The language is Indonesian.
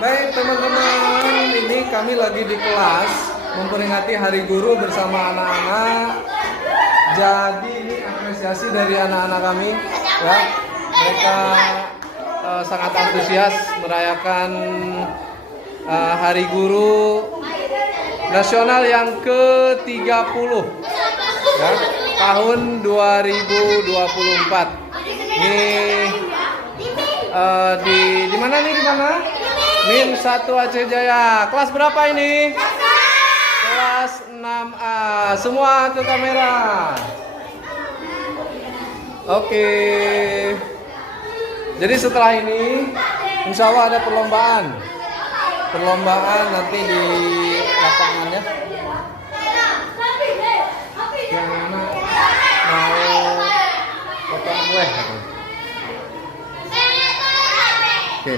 Baik teman-teman, ini kami lagi di kelas memperingati Hari Guru bersama anak-anak. Jadi ini apresiasi dari anak-anak kami, ya. Mereka sangat antusias merayakan Hari Guru Nasional yang ke-30, ya, tahun 2024. Ini di mana nih, di mana? MIM 1 Aceh Jaya. Kelas berapa ini? Kelas 6A. Semua ke kamera. Oke. Jadi setelah ini insya Allah ada perlombaan. Perlombaan nanti di lapangannya. Yang anak mau potong kue. Oke.